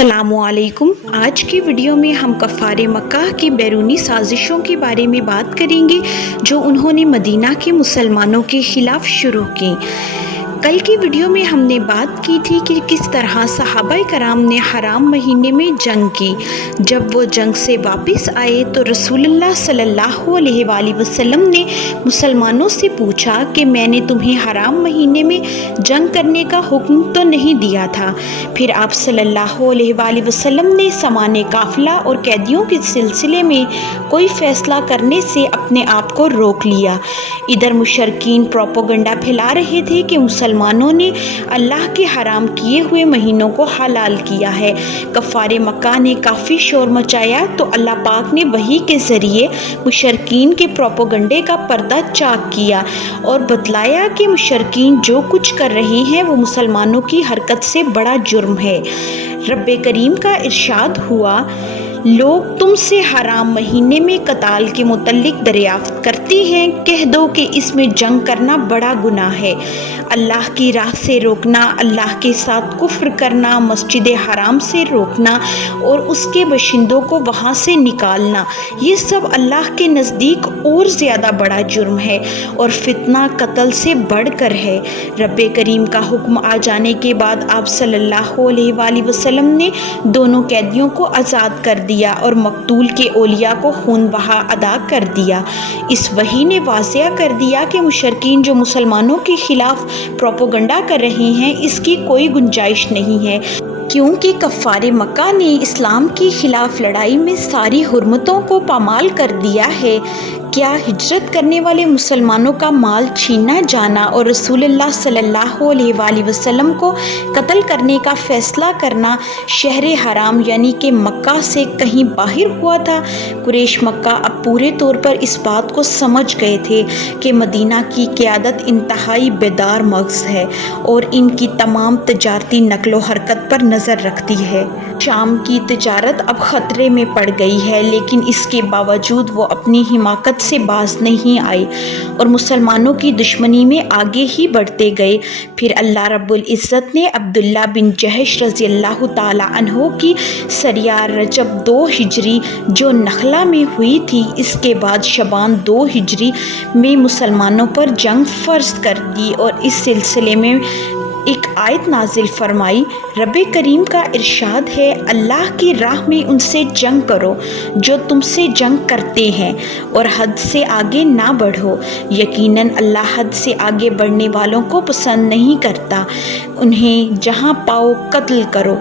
अस्सलामु अलैकुम। आज की वीडियो में हम कफ़ारे मक्का की बैरूनी साजिशों के बारे में बात करेंगे जो उन्होंने मदीना के मुसलमानों के ख़िलाफ़ शुरू की। कल की वीडियो में हमने बात की थी कि किस तरह सहाबाए कराम ने हराम महीने में जंग की। जब वो जंग से वापस आए तो रसूलुल्लाह सल्लल्लाहु अलैहि वसल्लम ने मुसलमानों से पूछा कि मैंने तुम्हें हराम महीने में जंग करने का हुक्म तो नहीं दिया था। फिर आप सल्लल्लाहु अलैहि वसल्लम ने सामाने काफिला और कैदियों के सिलसिले में कोई फ़ैसला करने से अपने आप को रोक लिया। इधर मुशरकीन प्रोपोगंडा फैला रहे थे कि मुसलमानों ने अल्लाह के हराम किए हुए महीनों को हलाल किया है। कफ़ारे मक्का ने काफ़ी शोर मचाया तो अल्लाह पाक ने वही के ज़रिए मुशरकीन के प्रोपोगंडे का पर्दा चाक किया और बतलाया कि मुशरकीन जो कुछ कर रहे हैं वो मुसलमानों की हरकत से बड़ा जुर्म है। रब्बे करीम का इरशाद हुआ, लोग तुमसे हराम महीने में कताल के मुतल्लिक दरियाफ्त करते हैं, कह दो कि इसमें जंग करना बड़ा गुनाह है। अल्लाह की राह से रोकना, अल्लाह के साथ कुफ्र करना, मस्जिद हराम से रोकना और उसके बशिंदों को वहाँ से निकालना, ये सब अल्लाह के नज़दीक और ज़्यादा बड़ा जुर्म है और फितना कत्ल से बढ़कर है। रब्बे करीम का हुक्म आ जाने के बाद आप सल्लल्लाहु अलैहि वसल्लम ने दोनों कैदियों को आज़ाद कर दिया और मकतूल के औलिया को खून बहा अदा कर दिया। इस वही ने वाज़िया कर दिया कि मुशरकीन जो मुसलमानों के ख़िलाफ़ प्रोपोगंडा कर रहे हैं इसकी कोई गुंजाइश नहीं है, क्योंकि कफ़ारे मक्का ने इस्लाम के ख़िलाफ़ लड़ाई में सारी हुर्मतों को पामाल कर दिया है। क्या हिजरत करने वाले मुसलमानों का माल छीना जाना और रसूलुल्लाह सल्लल्लाहु अलैहि वसल्लम को कत्ल करने का फ़ैसला करना शहर हराम यानी कि मक्का से कहीं बाहर हुआ था? कुरैश मक्का अब पूरे तौर पर इस बात को समझ गए थे कि मदीना की क़यादत इंतहाई बेदार मग़ज़ है और इनकी तमाम तजारती नकलो हरकत पर नज़र रखती है। शाम की तजारत अब ख़तरे में पड़ गई है, लेकिन इसके बावजूद वो अपनी हिमाकत से बाज नहीं आए और मुसलमानों की दुश्मनी में आगे ही बढ़ते गए। फिर अल्लाह रब्बुल इज़्ज़त ने अब्दुल्ला बिन जहश रज़ी अल्लाह ताला अन्हो की सरिया रजब 2 हिजरी जो नखला में हुई थी, इसके बाद शबान 2 हिजरी में मुसलमानों पर जंग फ़र्ज कर दी और इस सिलसिले में एक आयत नाजिल फरमाई। रब्बे करीम का इरशाद है, अल्लाह की राह में उनसे जंग करो जो तुमसे जंग करते हैं और हद से आगे ना बढ़ो। यकीनन अल्लाह हद से आगे बढ़ने वालों को पसंद नहीं करता। उन्हें जहाँ पाओ कत्ल करो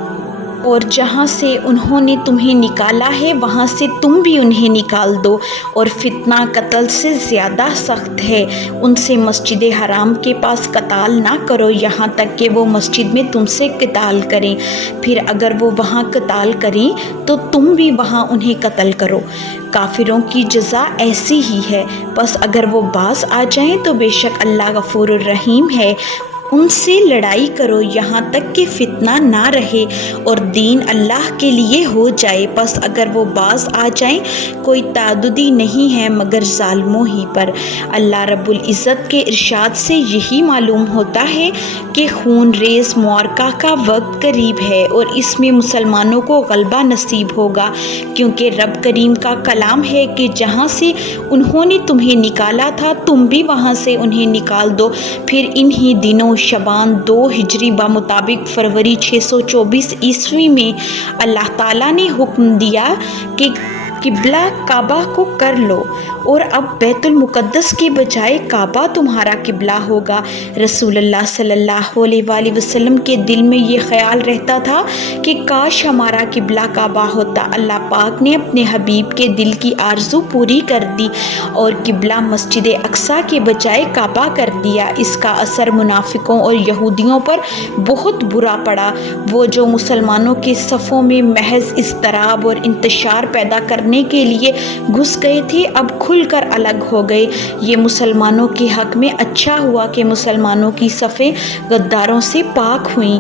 और जहाँ से उन्होंने तुम्हें निकाला है वहाँ से तुम भी उन्हें निकाल दो और फितना कत्ल से ज़्यादा सख्त है। उनसे मस्जिद हराम के पास कताल ना करो यहाँ तक कि वो मस्जिद में तुमसे कताल करें, फिर अगर वो वहाँ कताल करें तो तुम भी वहाँ उन्हें कत्ल करो। काफिरों की जज़ा ऐसी ही है, बस अगर वो बाज आ जाएं तो बेशक अल्लाह गफूरुर रहीम है। उनसे लड़ाई करो यहाँ तक कि फितना ना रहे और दीन अल्लाह के लिए हो जाए, बस अगर वो बाज आ जाएं कोई तादुदी नहीं है मगर ज़ालिमों ही पर। अल्लाह रब्बुल इज़्ज़त के इरशाद से यही मालूम होता है कि खून रेज़ मुआरका का वक्त करीब है और इसमें मुसलमानों को गलबा नसीब होगा, क्योंकि रब करीम का कलाम है कि जहाँ से उन्होंने तुम्हें निकाला था तुम भी वहाँ से उन्हें निकाल दो। फिर इन्हीं दिनों शबान 2 हिजरी मुताबिक फरवरी 624 ईस्वी में अल्लाह ताला ने हुक्म दिया कि किबला काबा को कर लो और अब बैतुल मुक़द्दस के बजाय काबा तुम्हारा किबला होगा। रसूलुल्लाह सल्लल्लाहु अलैहि वसल्लम के दिल में ये ख्याल रहता था कि काश हमारा किबला काबा होता। अल्लाह पाक ने अपने हबीब के दिल की आरज़ू पूरी कर दी और किबला मस्जिद अक्सा के बजाय काबा कर दिया। इसका असर मुनाफिकों और यहूदियों पर बहुत बुरा पड़ा। वो जो मुसलमानों के सफ़ों में महज इज़्तिराब और इंतशार पैदा करने के लिए घुस गए थे, अब खुलकर अलग हो गए। ये मुसलमानों के हक़ में अच्छा हुआ कि मुसलमानों की सफ़ें गद्दारों से पाक हुईं।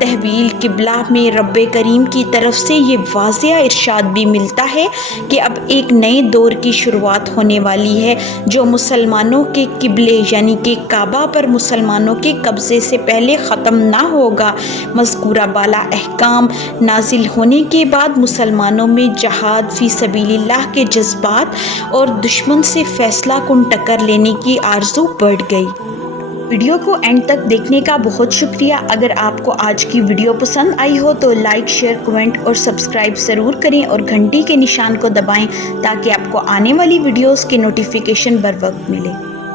تحویل قبلہ میں رب کریم کی طرف سے یہ واضح ارشاد بھی ملتا ہے کہ اب ایک نئے دور کی شروعات ہونے والی ہے جو مسلمانوں کے قبلے یعنی کہ کعبہ پر مسلمانوں کے قبضے سے پہلے ختم نہ ہوگا۔ مذکورہ بالا احکام نازل ہونے کے بعد مسلمانوں میں جہاد فی سبیل اللہ کے جذبات اور دشمن سے فیصلہ کن ٹکر لینے کی آرزو بڑھ گئی۔ ویڈیو کو اینڈ تک دیکھنے کا بہت شکریہ۔ اگر آپ کو آج کی ویڈیو پسند آئی ہو تو لائک، شیئر، کومنٹ اور سبسکرائب ضرور کریں اور گھنٹی کے نشان کو دبائیں تاکہ آپ کو آنے والی ویڈیوز کے نوٹیفیکیشن بر وقت ملے۔